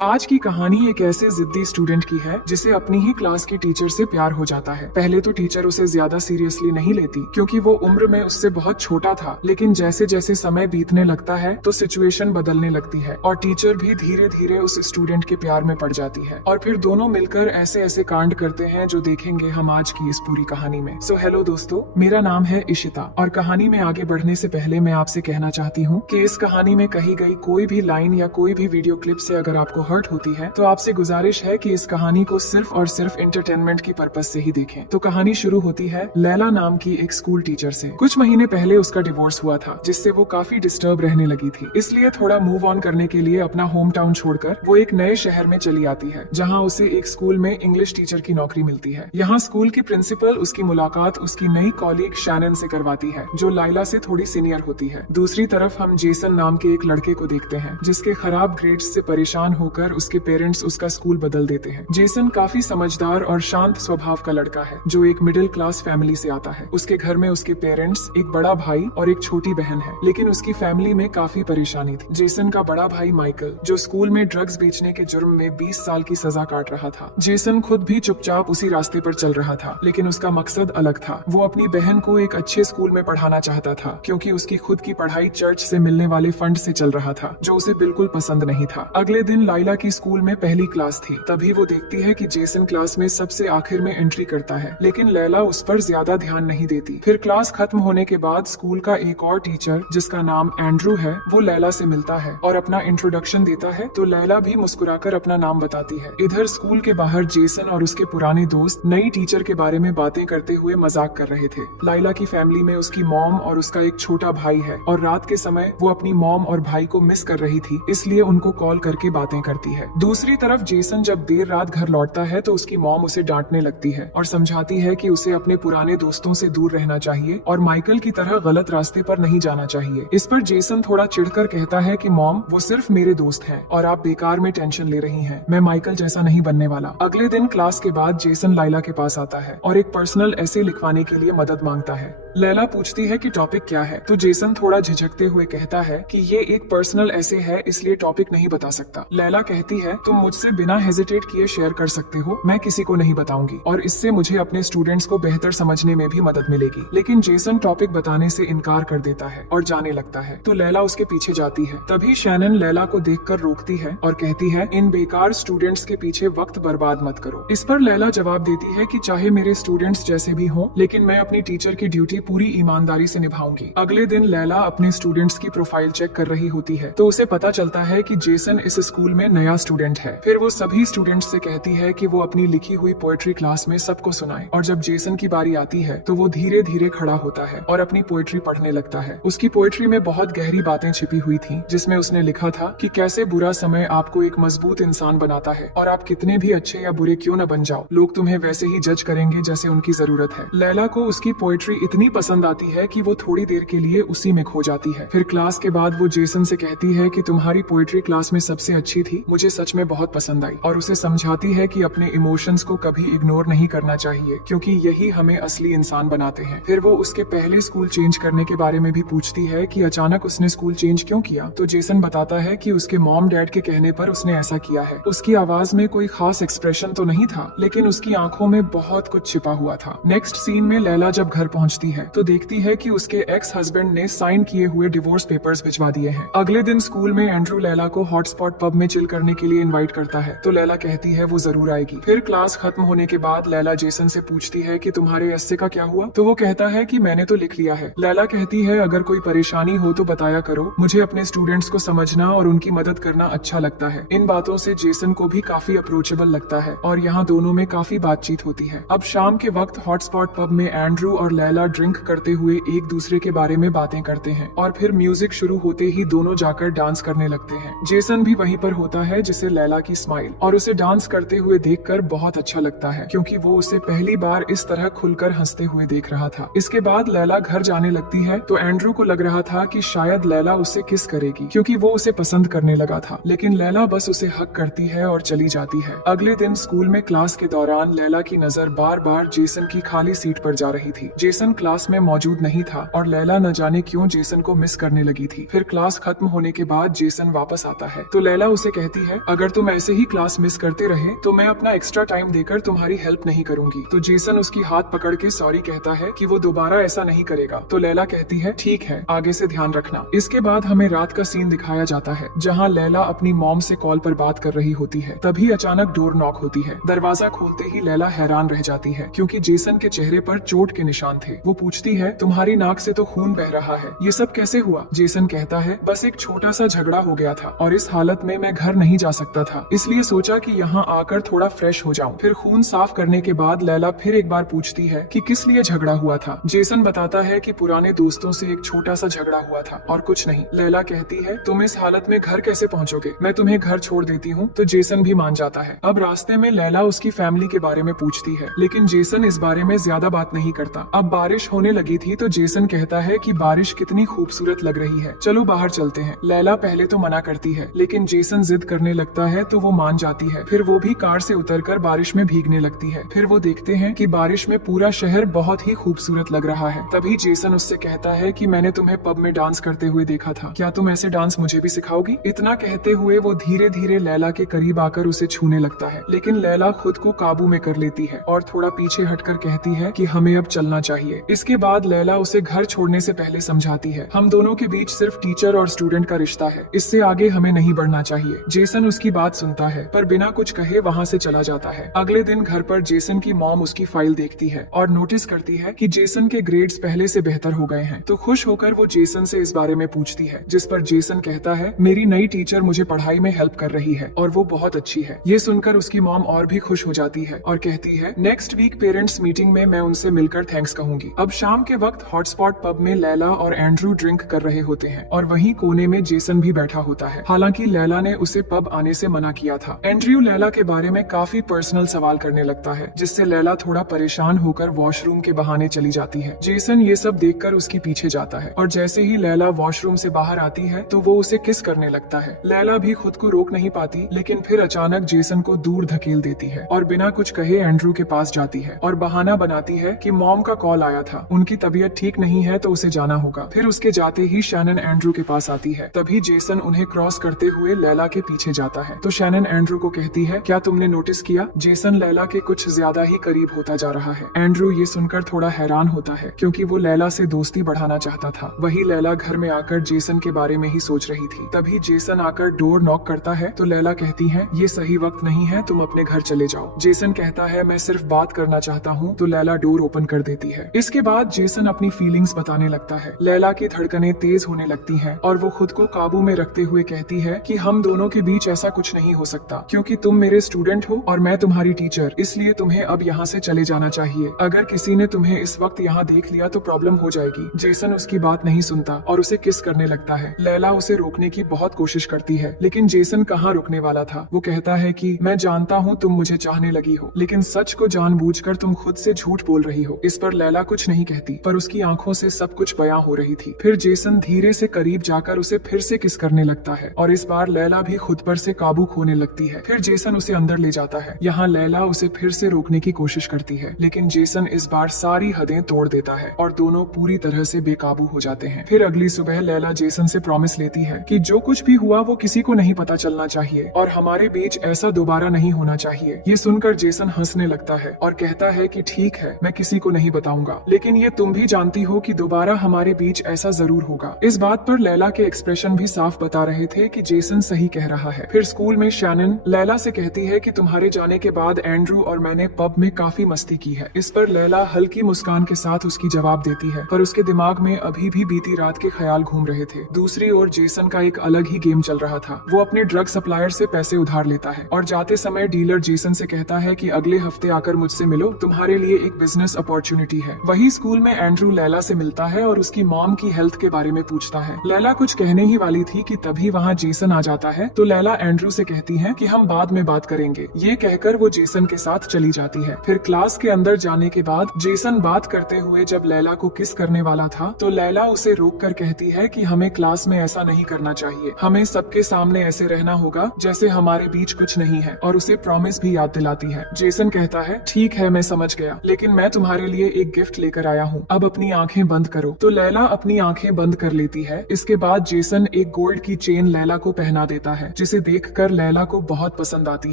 आज की कहानी एक ऐसे जिद्दी स्टूडेंट की है जिसे अपनी ही क्लास की टीचर से प्यार हो जाता है। पहले तो टीचर उसे ज्यादा सीरियसली नहीं लेती क्योंकि वो उम्र में उससे बहुत छोटा था, लेकिन जैसे जैसे समय बीतने लगता है तो सिचुएशन बदलने लगती है और टीचर भी धीरे धीरे उस स्टूडेंट के प्यार में पड़ जाती है और फिर दोनों मिलकर ऐसे ऐसे कांड करते हैं जो देखेंगे हम आज की इस पूरी कहानी में। सो हेलो दोस्तों, मेरा नाम है इशिता और कहानी में आगे बढ़ने से पहले मैं आपसे कहना चाहती हूँ कि इस कहानी में कही गई कोई भी लाइन या कोई भी वीडियो क्लिप से अगर आपको हर्ट होती है तो आपसे गुजारिश है कि इस कहानी को सिर्फ और सिर्फ एंटरटेनमेंट की पर्पज से ही देखें। तो कहानी शुरू होती है लैला नाम की एक स्कूल टीचर से। कुछ महीने पहले उसका डिवोर्स हुआ था जिससे वो काफी डिस्टर्ब रहने लगी थी, इसलिए थोड़ा मूव ऑन करने के लिए अपना होम टाउन छोड़कर वो एक नए शहर में चली आती है जहाँ उसे एक स्कूल में इंग्लिश टीचर की नौकरी मिलती है। यहाँ स्कूल की प्रिंसिपल उसकी मुलाकात उसकी नई कॉलीग शैनन से करवाती है जो लाइला से थोड़ी सीनियर होती है। दूसरी तरफ हम जेसन नाम के एक लड़के को देखते हैं जिसके खराब ग्रेड्स से परेशान होकर उसके पेरेंट्स उसका स्कूल बदल देते हैं। जेसन काफी समझदार और शांत स्वभाव का लड़का है जो एक मिडिल क्लास फैमिली से आता है। उसके घर में उसके पेरेंट्स, एक बड़ा भाई और एक छोटी बहन है, लेकिन उसकी फैमिली में काफी परेशानी थी। जेसन का बड़ा भाई माइकल जो स्कूल में ड्रग्स बेचने के जुर्म में 20 साल की सजा काट रहा था। जेसन खुद भी चुपचाप उसी रास्ते पर चल रहा था, लेकिन उसका मकसद अलग था। वो अपनी बहन को एक अच्छे स्कूल में पढ़ाना चाहता था क्योंकि उसकी खुद की पढ़ाई चर्च से मिलने वाले फंड से चल रहा था जो उसे बिल्कुल पसंद नहीं था। अगले दिन लाइला की स्कूल में पहली क्लास थी। तभी वो देखती है कि जेसन क्लास में सबसे आखिर में एंट्री करता है, लेकिन लैला उस पर ज्यादा ध्यान नहीं देती। फिर क्लास खत्म होने के बाद स्कूल का एक और टीचर जिसका नाम एंड्रू है वो लैला से मिलता है और अपना इंट्रोडक्शन देता है, तो लैला भी मुस्कुराकर अपना नाम बताती है। इधर स्कूल के बाहर जेसन और उसके पुराने दोस्त नई टीचर के बारे में बातें करते हुए मजाक कर रहे थे। लाइला की फैमिली में उसकी मॉम और उसका एक छोटा भाई है और रात के समय वो अपनी मॉम और भाई को मिस कर रही थी, इसलिए उनको कॉल करके बातें करती है। दूसरी तरफ जेसन जब देर रात घर लौटता है तो उसकी मॉम उसे डांटने लगती है और समझाती है कि उसे अपने पुराने दोस्तों से दूर रहना चाहिए और माइकल की तरह गलत रास्ते पर नहीं जाना चाहिए। इस पर जेसन थोड़ा चिढ़कर कहता है कि मॉम, वो सिर्फ मेरे दोस्त हैं और आप बेकार में टेंशन ले रही हैं। मैं माइकल जैसा नहीं बनने वाला। अगले दिन क्लास के बाद जेसन लाइला के पास आता है और एक पर्सनल ऐसे लिखवाने के लिए मदद मांगता है। लैला पूछती है कि टॉपिक क्या है, तो जेसन थोड़ा झिझकते हुए कहता है कि ये एक पर्सनल ऐसे है इसलिए टॉपिक नहीं बता सकता। लैला कहती है तुम मुझसे बिना हेजिटेट किए शेयर कर सकते हो, मैं किसी को नहीं बताऊंगी और इससे मुझे अपने स्टूडेंट्स को बेहतर समझने में भी मदद मिलेगी। लेकिन जेसन टॉपिक बताने से इनकार कर देता है और जाने लगता है, तो लैला उसके पीछे जाती है। तभी शैनन लैला को देखकर रोकती है और कहती है इन बेकार स्टूडेंट्स के पीछे वक्त बर्बाद मत करो। इस पर लैला जवाब देती है कि चाहे मेरे स्टूडेंट्स जैसे भी हों, लेकिन मैं अपनी टीचर की ड्यूटी पूरी ईमानदारी से निभाऊंगी। अगले दिन लैला अपने स्टूडेंट्स की प्रोफाइल चेक कर रही होती है तो उसे पता चलता है कि जेसन इस स्कूल में नया स्टूडेंट है। फिर वो सभी स्टूडेंट्स से कहती है कि वो अपनी लिखी हुई पोएट्री क्लास में सबको सुनाए और जब जेसन की बारी आती है तो वो धीरे धीरे खड़ा होता है और अपनी पोएट्री पढ़ने लगता है। उसकी पोएट्री में बहुत गहरी बातें छिपी हुई थी जिसमें उसने लिखा था कि कैसे बुरा समय आपको एक मजबूत इंसान बनाता है और आप कितने भी अच्छे या बुरे क्यों न बन जाओ, लोग तुम्हें वैसे ही जज करेंगे जैसे उनकी जरूरत है। लैला को उसकी पोएट्री इतनी पसंद आती है कि वो थोड़ी देर के लिए उसी में खो जाती है। फिर क्लास के बाद वो जेसन से कहती है कि तुम्हारी पोएट्री क्लास में सबसे अच्छी थी, मुझे सच में बहुत पसंद आई, और उसे समझाती है कि अपने इमोशंस को कभी इग्नोर नहीं करना चाहिए क्योंकि यही हमें असली इंसान बनाते हैं। फिर वो उसके पहले स्कूल चेंज करने के बारे में भी पूछती है कि अचानक उसने स्कूल चेंज क्यों किया, तो जेसन बताता है कि उसके मॉम डैड के कहने पर उसने ऐसा किया है। उसकी आवाज में कोई खास एक्सप्रेशन तो नहीं था, लेकिन उसकी आंखों में बहुत कुछ छिपा हुआ था। नेक्स्ट सीन में लैला जब घर पहुंचती है तो देखती है कि उसके एक्स हस्बैंड ने साइन किए हुए डिवोर्स पेपर्स भिजवा दिए हैं। अगले दिन स्कूल में एंड्रू लैला को हॉटस्पॉट पब में चिल करने के लिए इनवाइट करता है, तो लैला कहती है वो जरूर आएगी। फिर क्लास खत्म होने के बाद लैला जेसन से पूछती है कि तुम्हारे एस्से का क्या हुआ, तो वो कहता है कि मैंने तो लिख लिया है। लैला कहती है अगर कोई परेशानी हो तो बताया करो, मुझे अपने स्टूडेंट्स को समझना और उनकी मदद करना अच्छा लगता है। इन बातों से जेसन को भी काफी अप्रोचेबल लगता है और यहाँ दोनों में काफी बातचीत होती है। अब शाम के वक्त हॉटस्पॉट पब में एंड्रू और लैला ड्रिंक करते हुए एक दूसरे के बारे में बातें करते हैं और फिर म्यूजिक शुरू होते ही दोनों जाकर डांस करने लगते हैं। जेसन भी वहीं पर होता है जिसे लैला की स्माइल और उसे डांस करते हुए देखकर बहुत अच्छा लगता है क्योंकि वो उसे पहली बार इस तरह खुलकर हंसते हुए देख रहा था। इसके बाद लैला घर जाने लगती है तो एंड्रू को लग रहा था कि शायद लैला उससे किस करेगी क्योंकि वो उसे पसंद करने लगा था, लेकिन लैला बस उसे हक करती है और चली जाती है। अगले दिन स्कूल में क्लास के दौरान लैला की नजर बार बार जेसन की खाली सीट पर जा रही थी। जेसन क्लास में मौजूद नहीं था और लैला न जाने क्यों जेसन को मिस करने लगी थी। फिर क्लास खत्म होने के बाद जेसन वापस आता है तो लैला उसे कहती कहती है अगर तुम ऐसे ही क्लास मिस करते रहे तो मैं अपना एक्स्ट्रा टाइम देकर तुम्हारी हेल्प नहीं करूंगी। तो जेसन उसकी हाथ पकड़ के सॉरी कहता है कि वो दोबारा ऐसा नहीं करेगा। तो लैला कहती है ठीक है, आगे से ध्यान रखना। इसके बाद हमें रात का सीन दिखाया जाता है जहाँ लैला अपनी मॉम से कॉल पर बात कर रही होती है। तभी अचानक डोर नॉक होती है। दरवाजा खोलते ही लैला हैरान रह जाती है क्योंकि जेसन के चेहरे पर चोट के निशान थे। वो पूछती है तुम्हारी नाक से तो खून बह रहा है, ये सब कैसे हुआ? जेसन कहता है बस एक छोटा सा झगड़ा हो गया था और इस हालत में मैं घर नहीं जा सकता था, इसलिए सोचा कि यहाँ आकर थोड़ा फ्रेश हो जाऊं। फिर खून साफ करने के बाद लैला फिर एक बार पूछती है कि किस लिए झगड़ा हुआ था। जेसन बताता है कि पुराने दोस्तों से एक छोटा सा झगड़ा हुआ था और कुछ नहीं। लैला कहती है तुम इस हालत में घर कैसे पहुँचोगे, मैं तुम्हें घर छोड़ देती हूँ। तो जेसन भी मान जाता है। अब रास्ते में लैला उसकी फैमिली के बारे में पूछती है लेकिन जेसन इस बारे में ज्यादा बात नहीं करता। अब बारिश होने लगी थी तो जेसन कहता है कि बारिश कितनी खूबसूरत लग रही है, चलो बाहर चलते हैं। लैला पहले तो मना करती है लेकिन जेसन जिद करने लगता है तो वो मान जाती है। फिर वो भी कार से उतरकर बारिश में भीगने लगती है। फिर वो देखते हैं कि बारिश में पूरा शहर बहुत ही खूबसूरत लग रहा है। तभी जेसन उससे कहता है कि मैंने तुम्हें पब में डांस करते हुए देखा था, क्या तुम ऐसे डांस मुझे भी सिखाओगी? इतना कहते हुए वो धीरे धीरे लैला के करीब आकर उसे छूने लगता है लेकिन लैला खुद को काबू में कर लेती है और थोड़ा पीछे हटकर कहती है कि हमें अब चलना चाहिए। इसके बाद लैला उसे घर छोड़ने से पहले समझाती है हम दोनों के बीच सिर्फ टीचर और स्टूडेंट का रिश्ता है, इससे आगे हमें नहीं बढ़ना चाहिए। जेसन उसकी बात सुनता है पर बिना कुछ कहे वहाँ से चला जाता है। अगले दिन घर पर जेसन की मॉम उसकी फाइल देखती है और नोटिस करती है कि जेसन के ग्रेड्स पहले से बेहतर हो गए हैं। तो खुश होकर वो जेसन से इस बारे में पूछती है जिस पर जेसन कहता है मेरी नई टीचर मुझे पढ़ाई में हेल्प कर रही है और वो बहुत अच्छी है। ये सुनकर उसकी मॉम और भी खुश हो जाती है और कहती है नेक्स्ट वीक पेरेंट्स मीटिंग में मैं उनसे मिलकर थैंक्स कहूंगी। अब शाम के वक्त हॉटस्पॉट पब में लैला और एंड्रू ड्रिंक कर रहे होते हैं और वहीं कोने में जेसन भी बैठा होता है। हालांकि लैला ने उसे पब आने से मना किया था। एंड्रयू लैला के बारे में काफी पर्सनल सवाल करने लगता है जिससे लैला थोड़ा परेशान होकर वॉशरूम के बहाने चली जाती है। जेसन ये सब देखकर उसके पीछे जाता है और जैसे ही लैला वॉशरूम से बाहर आती है तो वो उसे किस करने लगता है। लैला भी खुद को रोक नहीं पाती लेकिन फिर अचानक जेसन को दूर धकेल देती है और बिना कुछ कहे एंड्रू के पास जाती है और बहाना बनाती है कि मॉम का कॉल आया था, उनकी तबीयत ठीक नहीं है तो उसे जाना होगा। फिर उसके जाते ही शैनन एंड्रू के पास आती है। तभी जेसन उन्हें क्रॉस करते हुए लैला के पीछे जाता है तो शैनन एंड्रू को कहती है क्या तुमने नोटिस किया जेसन लैला के कुछ ज्यादा ही करीब होता जा रहा है। एंड्रू ये सुनकर थोड़ा हैरान होता है क्योंकि वो लैला से दोस्ती बढ़ाना चाहता था। वही लैला घर में आकर जेसन के बारे में ही सोच रही थी। तभी जेसन आकर डोर नॉक करता है तो लैला कहती है ये सही वक्त नहीं है, तुम अपने घर चले जाओ। जेसन कहता है मैं सिर्फ बात करना चाहता हूँ। तो लैला डोर ओपन कर देती है। इसके बाद जेसन अपनी फीलिंग्स बताने लगता है। लैला की धड़कनें तेज होने लगती हैं और वो खुद को काबू में रखते हुए कहती है कि हम दोनों के बीच ऐसा कुछ नहीं हो सकता क्योंकि तुम मेरे स्टूडेंट हो और मैं तुम्हारी टीचर, इसलिए तुम्हें अब यहाँ से चले जाना चाहिए। अगर किसी ने तुम्हें इस वक्त यहाँ देख लिया तो प्रॉब्लम हो जाएगी। जेसन उसकी बात नहीं सुनता और उसे किस करने लगता है। लैला उसे रोकने की बहुत कोशिश करती है लेकिन जेसन कहाँ रुकने वाला था। वो कहता है कि मैं जानता हूँ तुम मुझे चाहने लगी हो लेकिन सच को जानबूझकर तुम खुद से झूठ बोल रही हो। इस पर लैला कुछ नहीं कहती पर उसकी आंखों से सब कुछ बयां हो रही थी। फिर जेसन धीरे से करीब जाकर उसे फिर से किस करने लगता है और इस बार लैला भी खुद पर से काबू खोने लगती है। फिर जेसन उसे अंदर ले जाता है। यहाँ लैला उसे फिर से रोकने की कोशिश करती है लेकिन जेसन इस बार सारी हदें तोड़ देता है और दोनों पूरी तरह से बेकाबू हो जाते हैं। फिर अगली सुबह लैला जेसन से प्रॉमिस लेती है कि जो कुछ भी हुआ वो किसी को नहीं पता चलना चाहिए और हमारे बीच ऐसा दोबारा नहीं होना चाहिए। ये सुनकर जेसन हंसने लगता है और कहता है कि ठीक है मैं किसी को नहीं बताऊंगा लेकिन ये तुम भी जानती हो कि दोबारा हमारे बीच ऐसा जरूर होगा। इस बात पर लैला के एक्सप्रेशन भी साफ बता रहे थे कि जेसन सही कह रहा है। फिर स्कूल में शैनन लैला से कहती है कि तुम्हारे जाने के बाद एंड्रू और मैंने पब में काफी मस्ती की है। इस पर लैला हल्की मुस्कान के साथ उसकी जवाब देती है पर उसके दिमाग में अभी भी बीती रात के ख्याल घूम रहे थे। दूसरी ओर जेसन का एक अलग ही गेम चल रहा था। वो अपने ड्रग सप्लायर से पैसे उधार लेता है और जाते समय डीलर जेसन से कहता है कि अगले हफ्ते आकर मुझसे मिलो, तुम्हारे लिए एक बिजनेस अपॉर्चुनिटी है। वही स्कूल में एंड्रू लैला से मिलता है और उसकी मॉम की हेल्थ के बारे में पूछता है। लैला कुछ कहने ही वाली थी कि तभी वहाँ जेसन आ जाता है तो लैला एंड्रू से कहती है कि हम बाद में बात करेंगे। ये कहकर वो जेसन के साथ चली जाती है। फिर क्लास के अंदर जाने के बाद जेसन बात करते हुए जब लैला को किस करने वाला था तो लैला उसे रोक कर कहती है कि हमें क्लास में ऐसा नहीं करना चाहिए, हमें सबके सामने ऐसे रहना होगा जैसे हमारे बीच कुछ नहीं है और उसे प्रॉमिस भी याद दिलाती है। जेसन कहता है ठीक है मैं समझ गया लेकिन मैं तुम्हारे लिए एक गिफ्ट लेकर आया हूँ, अब अपनी आंखें बंद करो। तो लैला अपनी आंखें बंद कर लेती है। इसके बाद जेसन एक गोल्ड की चेन लैला को पहना देता है जिसे देखकर लैला को बहुत पसंद आती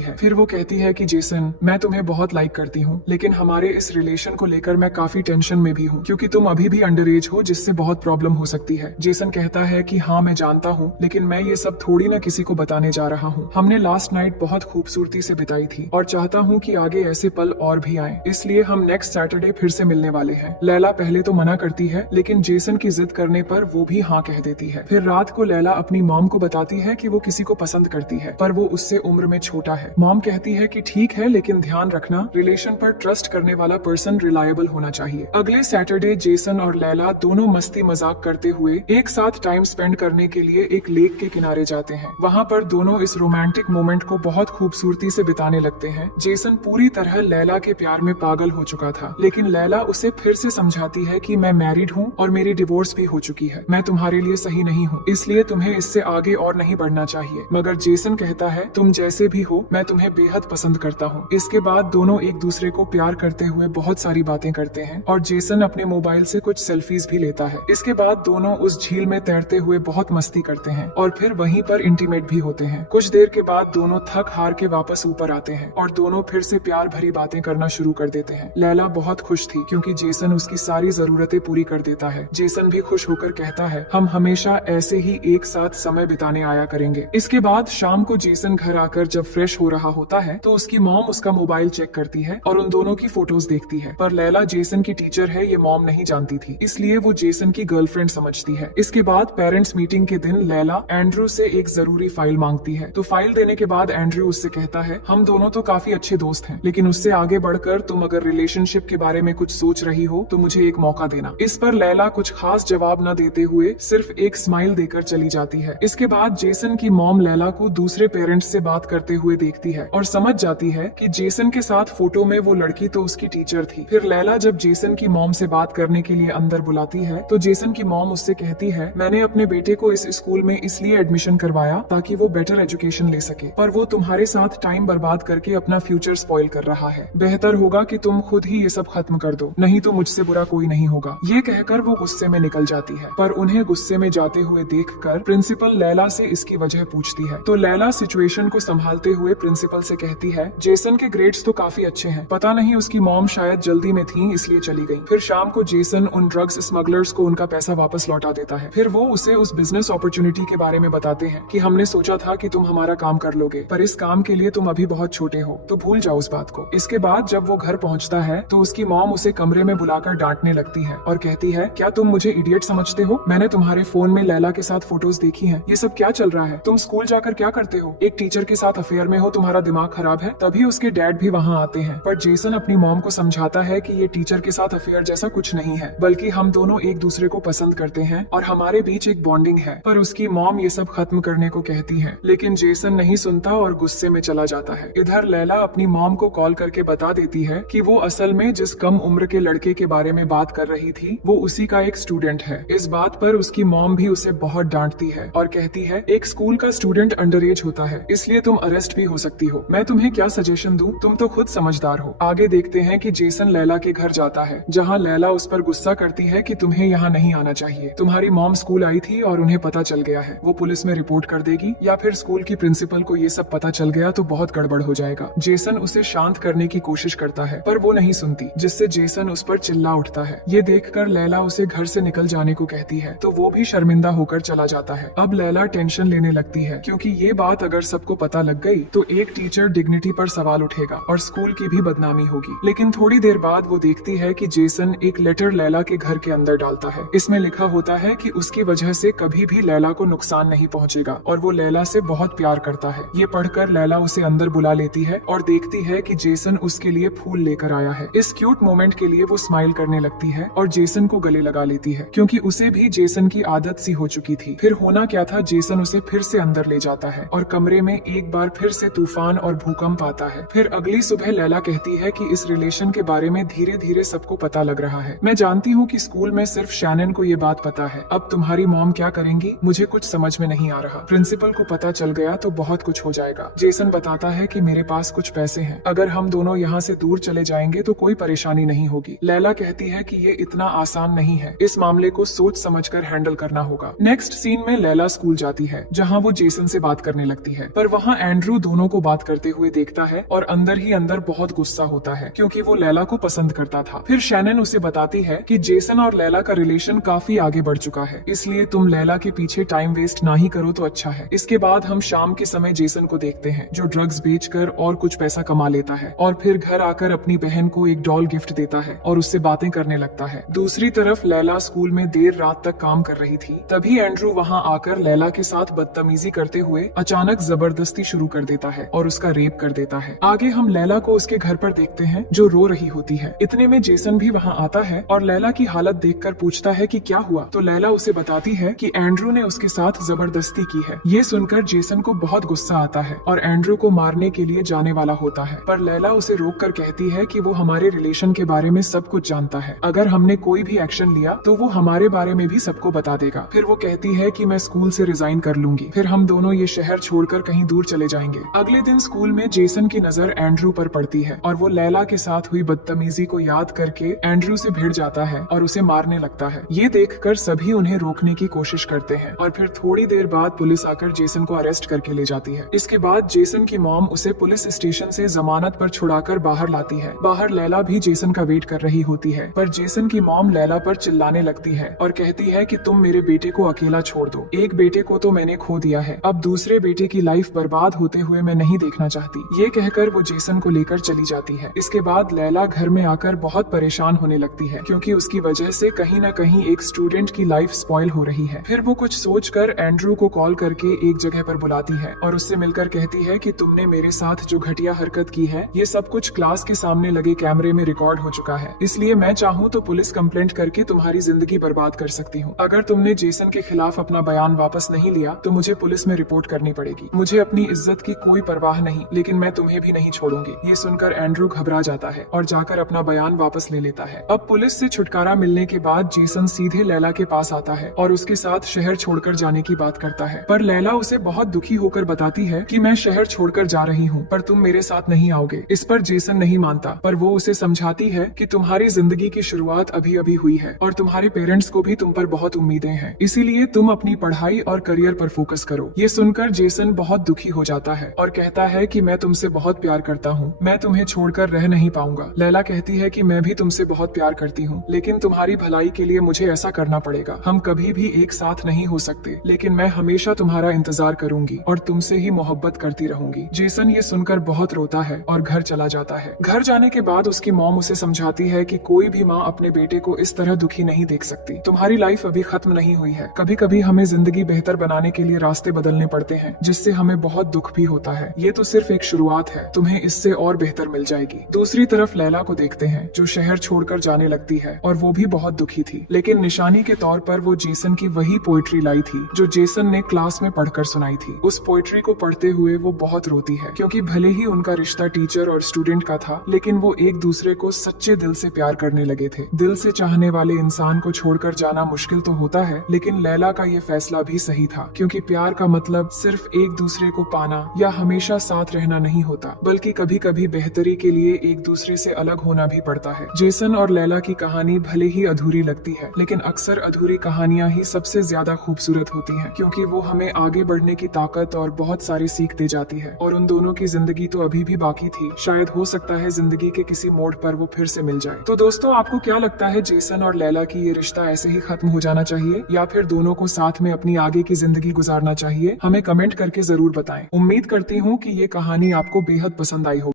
है। फिर वो कहती है कि जेसन, मैं तुम्हें बहुत लाइक करती हूँ, लेकिन हमारे इस रिलेशन को लेकर मैं काफी टेंशन में भी हूँ, क्योंकि तुम अभी भी अंडर एज हो, जिससे बहुत प्रॉब्लम हो सकती है। जेसन कहता है कि हाँ मैं जानता हूँ, लेकिन मैं ये सब थोड़ी ना किसी को बताने जा रहा हूँ। हमने लास्ट नाइट बहुत खूबसूरती से बिताई थी और चाहता हूँ कि आगे ऐसे पल और भी आए, इसलिए हम नेक्स्ट सैटरडे फिर से मिलने वाले हैं। लैला पहले तो मना करती है, लेकिन जेसन की जिद करने पर वो भी हाँ कह देती है। फिर रात को लैला अपनी मॉम को बताती है कि वो किसी को पसंद करती है, पर वो उससे उम्र में छोटा है। मॉम कहती है कि ठीक है, लेकिन ध्यान रखना, रिलेशन पर ट्रस्ट करने वाला पर्सन रिलायबल होना चाहिए। अगले सैटरडे जेसन और लैला दोनों मस्ती मजाक करते हुए एक साथ टाइम स्पेंड करने के लिए एक लेक के किनारे जाते हैं। वहाँ पर दोनों इस रोमांटिक मोमेंट को बहुत खूबसूरती से बिताने लगते हैं। जेसन पूरी तरह लैला के प्यार में पागल हो चुका था, लेकिन लैला उसे फिर से समझाती है कि मैं मैरिड हूँ और मेरी डिवोर्स भी हो चुकी है। मैं तुम्हारे लिए सही नहीं हूँ, इसलिए तुम्हें इससे आगे और नहीं बढ़ना चाहिए। मगर जेसन कहता है, तुम जैसे भी हो, मैं तुम्हें बेहद पसंद करता हूँ। इसके बाद दोनों एक दूसरे को प्यार करते हुए बहुत सारी बातें करते हैं और जेसन अपने मोबाइल से कुछ सेल्फीज भी लेता है। इसके बाद दोनों उस झील में तैरते हुए बहुत मस्ती करते हैं और फिर वहीं पर इंटीमेट भी होते हैं। कुछ देर के बाद दोनों थक हार के वापस ऊपर आते हैं और दोनों फिर से प्यार भरी बातें करना शुरू कर देते हैं। लैला बहुत खुश थी क्योंकि जेसन उसकी सारी जरूरतें पूरी कर देता है। जेसन भी खुश होकर कहता है, हम हमेशा ऐसे ही एक साथ समय बिताने आया करेंगे। इसके बाद शाम को जेसन घर आकर जब फ्रेश हो रहा होता है तो उसकी मॉम उसका मोबाइल चेक करती है और उन दोनों की फोटोज देखती है, पर लैला जेसन की टीचर है ये मॉम नहीं जानती थी, इसलिए वो जेसन की गर्लफ्रेंड समझती है। इसके बाद पेरेंट्स मीटिंग के दिन लैला एंड्रू से एक जरूरी फाइल मांगती है, तो फाइल देने के बाद एंड्रू उससे कहता है, हम दोनों तो काफी अच्छे दोस्त हैं, लेकिन उससे आगे बढ़कर तुम अगर रिलेशनशिप के बारे में कुछ सोच रही हो तो मुझे एक मौका देना। इस पर लैला कुछ खास जवाब न देते हुए सिर्फ एक स्माइल देकर चली जाती है। इसके बाद जेसन की मॉम लैला को दूसरे पेरेंट्स से बात करते हुए देखती है और समझ जाती है कि जेसन के साथ फोटो में वो लड़की तो उसकी टीचर थी। फिर लैला जब जेसन की मॉम से बात करने के लिए अंदर बुलाती है तो जेसन की मॉम उससे कहती है, मैंने अपने बेटे को इस स्कूल में इसलिए एडमिशन करवाया ताकि वो बेटर एजुकेशन ले सके, पर वो तुम्हारे साथ टाइम बर्बाद करके अपना फ्यूचर स्पॉइल कर रहा है। बेहतर होगा कि तुम खुद ही ये सब खत्म कर दो, नहीं तो मुझसे बुरा कोई नहीं होगा। ये कहकर वो गुस्से में निकल जाती है, पर उन्हें गुस्से में जाते हुए देखकर प्रिंसिपल लैला से इसकी वजह पूछती है, तो लैला सिचुएशन को संभालते हुए प्रिंसिपल से कहती है, जेसन के ग्रेड्स तो काफी अच्छे हैं, पता नहीं उसकी मॉम शायद जल्दी में थी इसलिए चली गई। फिर शाम को जेसन उन ड्रग्स स्मगलर्स को उनका पैसा वापस लौटा देता है। फिर वो उसे उस बिजनेस अपॉर्चुनिटी के बारे में बताते हैं कि हमने सोचा था कि तुम हमारा काम कर लोगे, पर इस काम के लिए तुम अभी बहुत छोटे हो, तो भूल जाओ उस बात को। इसके बाद जब वो घर पहुंचता है तो उसकी मॉम उसे कमरे में बुलाकर डांटने लगती है और कहती है, क्या तुम मुझे इडियट समझते हो? मैंने तुम्हारे फोन में लैला के साथ फोटोज देखी हैं, ये सब क्या चल रहा है? तुम स्कूल जाकर क्या करते हो? एक टीचर के साथ अफेयर में हो, तुम्हारा दिमाग खराब है? तभी उसके डैड भी वहाँ आते हैं, पर जेसन अपनी मॉम को समझाता है कि ये टीचर के साथ अफेयर जैसा कुछ नहीं है, बल्कि हम दोनों एक दूसरे को पसंद करते हैं और हमारे बीच एक बॉन्डिंग है। पर उसकी मॉम ये सब खत्म करने को कहती है, लेकिन जेसन नहीं सुनता और गुस्से में चला जाता है। इधर लैला अपनी मॉम को कॉल करके बता देती है कि वो असल में जिस कम उम्र के लड़के के बारे में बात कर रही थी वो उसी का एक स्टूडेंट है। इस बात पर उसकी मॉम भी उसे बहुत डांटती है और कहती है, एक स्कूल का स्टूडेंट अंडर एज होता है, इसलिए तुम अरेस्ट भी हो सकती हो। मैं तुम्हें क्या सजेशन दूं? तुम तो खुद समझदार हो। आगे देखते हैं कि जेसन लैला के घर जाता है, जहाँ लैला उस पर गुस्सा करती है कि तुम्हें यहाँ नहीं आना चाहिए, तुम्हारी मॉम स्कूल आई थी और उन्हें पता चल गया है, वो पुलिस में रिपोर्ट कर देगी या फिर स्कूल की प्रिंसिपल को ये सब पता चल गया तो बहुत गड़बड़ हो जाएगा। जेसन उसे शांत करने की कोशिश करता है, पर वो नहीं सुनती, जिससे जेसन उस पर चिल्ला उठता है। ये देखकर लैला उसे घर से निकल जाने को कहती है, तो वो भी शर्मिंदा होकर चला जाता है। अब लैला टेंशन लेने लगती है क्योंकि ये बात अगर सबको पता लग गई तो एक टीचर डिग्निटी पर सवाल उठेगा और स्कूल की भी बदनामी होगी। लेकिन थोड़ी देर बाद वो देखती है कि जेसन एक लेटर लैला के घर के अंदर डालता है। इसमें लिखा होता है कि उसकी वजह से कभी भी लैला को नुकसान नहीं पहुंचेगा और वो लैला से बहुत प्यार करता है। ये पढ़कर लैला उसे अंदर बुला लेती है और देखती है कि जेसन उसके लिए फूल लेकर आया है। इस क्यूट मोमेंट के लिए वो स्माइल करने लगती है और जेसन को गले लगा लेती है क्योंकि उसे भी जेसन की आदत सी हो चुकी थी। फिर होना क्या था, जेसन उसे फिर से अंदर ले जाता है और कमरे में एक बार फिर से तूफान और भूकंप आता है। फिर अगली सुबह लैला कहती है कि इस रिलेशन के बारे में धीरे धीरे सबको पता लग रहा है। मैं जानती हूँ कि स्कूल में सिर्फ शैनन को ये बात पता है, अब तुम्हारी मॉम क्या करेंगी मुझे कुछ समझ में नहीं आ रहा। प्रिंसिपल को पता चल गया तो बहुत कुछ हो जाएगा। जेसन बताता है कि मेरे पास कुछ पैसे हैं, अगर हम दोनों यहाँ से दूर चले जाएंगे तो कोई परेशानी नहीं होगी। लैला कहती है कि ये इतना आसान नहीं है, इस मामले को सोच समझकर हैंडल करना होगा। नेक्स्ट सीन में लैला स्कूल जाती है, जहाँ वो जेसन से बात करने लगती है, पर वहाँ एंड्रू दोनों को बात करते हुए देखता है और अंदर ही अंदर बहुत गुस्सा होता है क्योंकि वो लैला को पसंद करता था। फिर शैनन उसे बताती है कि जेसन और लैला का रिलेशन काफी आगे बढ़ चुका है, इसलिए तुम लैला के पीछे टाइम वेस्ट ना ही करो तो अच्छा है। इसके बाद हम शाम के समय जेसन को देखते हैं जो ड्रग्स बेचकर और कुछ पैसा कमा लेता है और फिर घर आकर अपनी बहन को एक डॉल गिफ्ट देता है और उससे बातें करने लगता है। दूसरी तरफ लैला स्कूल में देर रात तक काम कर रही थी, तभी एंड्रू वहाँ आकर लैला के साथ बदतमीजी करते हुए अचानक जबरदस्ती शुरू कर देता है और उसका रेप कर देता है। आगे हम लैला को उसके घर पर देखते हैं जो रो रही होती है। इतने में जेसन भी वहाँ आता है और लैला की हालत देखकर पूछता है कि क्या हुआ, तो लैला उसे बताती है कि एंड्रू ने उसके साथ जबरदस्ती की है। ये सुनकर जेसन को बहुत गुस्सा आता है और एंड्रू को मारने के लिए जाने वाला होता है, पर लैला उसे रोक कर कहती है कि वो हमारे रिलेशन के बारे में सब कुछ जानता है, अगर हमने कोई भी एक्शन लिया तो वो हमारे बारे में भी सबको बता देगा। फिर वो कहती है कि मैं स्कूल से रिजाइन कर लूंगी, फिर हम दोनों ये शहर छोड़कर कहीं दूर चले जाएंगे। अगले दिन स्कूल में जेसन की नजर एंड्रू पर पड़ती है और वो लैला के साथ हुई बदतमीजी को याद करके एंड्रू से भिड़ जाता है और उसे मारने लगता है। ये देखकर सभी उन्हें रोकने की कोशिश करते हैं और फिर थोड़ी देर बाद पुलिस आकर जेसन को अरेस्ट करके ले जाती है। इसके बाद जेसन की मॉम उसे पुलिस स्टेशन से जमानत पर छुड़ाकर बाहर लाती है। बाहर लैला भी जेसन का वेट कर रही होती है, पर जेसन की मॉम लैला पर चिल्लाने लगती है और कहती है कि तुम मेरे बेटे को अकेला छोड़ दो, एक बेटे को तो मैंने खो दिया है, अब दूसरे बेटे की लाइफ बर्बाद होते हुए मैं नहीं देखना चाहती। ये कहकर वो जेसन को लेकर चली जाती है। इसके बाद लैला घर में आकर बहुत परेशान होने लगती है क्योंकि उसकी वजह से कहीं न कहीं एक स्टूडेंट की लाइफ स्पॉइल हो रही है। फिर वो कुछ सोचकर एंड्रू को कॉल करके एक जगह पर बुलाती है और उससे मिलकर कहती है कि तुमने मेरे साथ जो घटिया हरकत की है ये सब कुछ क्लास के सामने लगे कैमरे में रिकॉर्ड हो चुका है, इसलिए मैं चाहूँ तो पुलिस कंप्लेंट करके तुम्हारी जिंदगी बर्बाद कर सकती हूँ। अगर तुमने जेसन के खिलाफ अपना बयान वापस नहीं लिया तो मुझे पुलिस में रिपोर्ट करनी पड़ेगी। मुझे अपनी इज्जत की कोई परवाह नहीं, लेकिन मैं तुम्हें भी नहीं छोड़ूंगी। ये सुनकर एंड्रू घबरा जाता है और जाकर अपना बयान वापस ले लेता है। अब पुलिस से छुटकारा मिलने के बाद जेसन सीधे लैला के पास आता है और उसके साथ शहर छोड़कर जाने की बात करता है, पर लैला उसे बहुत दुखी होकर बताती है कि मैं शहर छोड़कर जा रही हूँ पर तुम मेरे साथ नहीं आओगे। इस पर जेसन नहीं मानता, पर वो उसे समझाती है कि तुम्हारी जिंदगी की शुरुआत अभी अभी हुई है और तुम्हारे पेरेंट्स को भी तुम पर बहुत उम्मीदें हैं, इसीलिए तुम अपनी पढ़ाई और करियर पर फोकस करो। ये सुनकर जेसन बहुत दुखी हो जाता है और कहता है कि मैं तुमसे बहुत प्यार करता हूँ, मैं तुम्हें छोड़कर रह नहीं पाऊंगा। लैला कहती है कि मैं भी तुमसे बहुत प्यार करती हूँ, लेकिन तुम्हारी भलाई के लिए मुझे ऐसा करना पड़ेगा। हम कभी भी एक साथ नहीं हो सकते, लेकिन मैं हमेशा तुम्हारा इंतजार करूंगी और तुमसे ही मोहब्बत करती रहूंगी। जेसन ये सुनकर बहुत रोता है और घर चला जाता है। घर जाने के बाद उसकी मॉम उसे समझाती है कि कोई भी माँ अपने बेटे को इस तरह दुखी नहीं देख सकती। तुम्हारी लाइफ अभी खत्म नहीं हुई है, कभी कभी हमें जिंदगी बेहतर बनाने के लिए रास्ते बदलने पड़ते हैं, जिससे हमें बहुत दुख भी होता है। ये तो सिर्फ एक शुरुआत है, तुम्हें इससे और बेहतर मिल जाएगी। दूसरी तरफ लैला को देखते हैं जो शहर छोड़कर जाने लगती है और वो भी बहुत दुखी थी, लेकिन निशानी के तौर पर वो जेसन की वही पोइट्री लाई थी जो जेसन ने क्लास में पढ़कर सुनाई थी। उस पोइट्री को पढ़ते हुए वो बहुत रोती है क्योंकि भले ही उनका रिश्ता टीचर और स्टूडेंट का था, लेकिन वो एक दूसरे को सच्चे दिल से प्यार करने लगे थे। दिल से चाहने वाले इंसान को छोड़कर जाना मुश्किल तो होता है, लेकिन लैला का ये फैसला भी सही था क्योंकि प्यार का मतलब सिर्फ एक दूसरे को पाना या हमेशा साथ रहना नहीं होता, बल्कि कभी कभी बेहतरी के लिए एक दूसरे से अलग होना भी पड़ता है। जेसन और लैला की कहानी भले ही अधूरी लगती है, लेकिन अक्सर अधूरी कहानियां ही सबसे ज्यादा खूबसूरत होती हैं क्योंकि वो हमें आगे बढ़ने की ताकत और बहुत सारी सीख दे जाती है। और उन दोनों की जिंदगी तो अभी भी बाकी थी, शायद हो सकता है जिंदगी के किसी मोड़ पर वो फिर से मिल जाए। तो दोस्तों, आपको क्या लगता है, जेसन और लैला की ये रिश्ता ऐसे ही खत्म हो जाना चाहिए या फिर दोनों को साथ में अपनी आगे की जिंदगी गुजारना चाहिए? हमें कमेंट करके जरूर बताएं। उम्मीद करती हूँ कि ये कहानी आपको बेहद पसंद आई होगी।